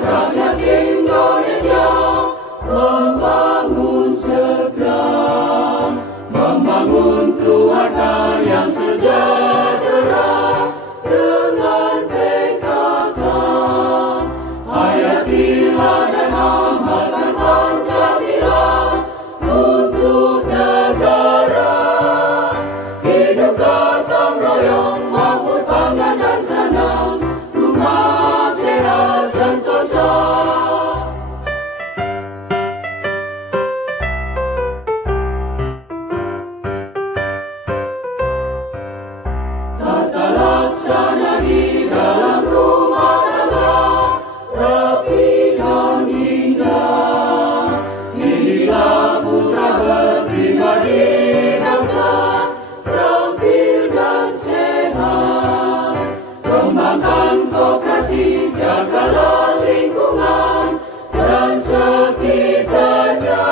rakyat Indonesia membangun segera, membangun keluarga yang sejahtera dengan PKK. Hayatilah dan amalkan Pancasila untuk negara. Hidup gotong royong, makmur pangan dan senang, rumah sehat sentosa. Tata laksana di dalam rumah tangga rapi dan indah. Inilah putra berpribadi bangsa, terampil dan sehat. Kembangkan koperasi, jagalah lingkungan dan sekitarnya.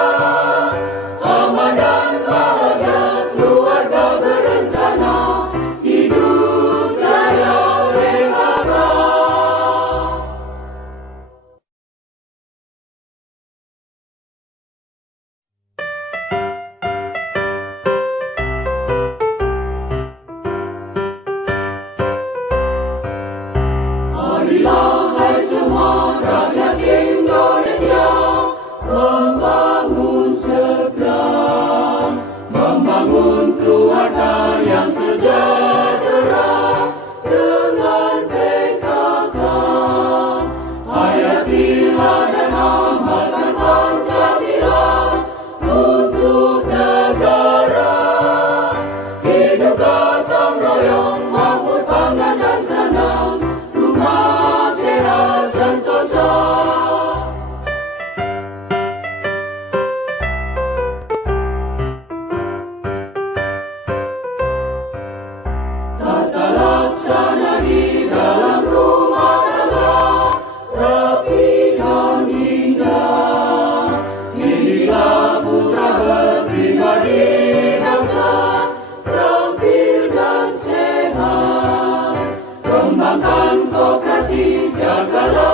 Aman dan bahagia keluarga berencana, hidup jaya PKK. Marilah hai semua rakyat Indonesia membangun segera, membangun keluarga yang sejahtera dengan PKK. Hayatilah dan amalkan Pancasila untuk negara. Hidup gotong royong, makmur pangan dan senang, rumah sehat sentosa. Tata laksana di dalam rumah tangga rapi dan indah. Inilah putra berpribadi bangsa, terampil dan sehat. Kembangkan koperasi, jagalah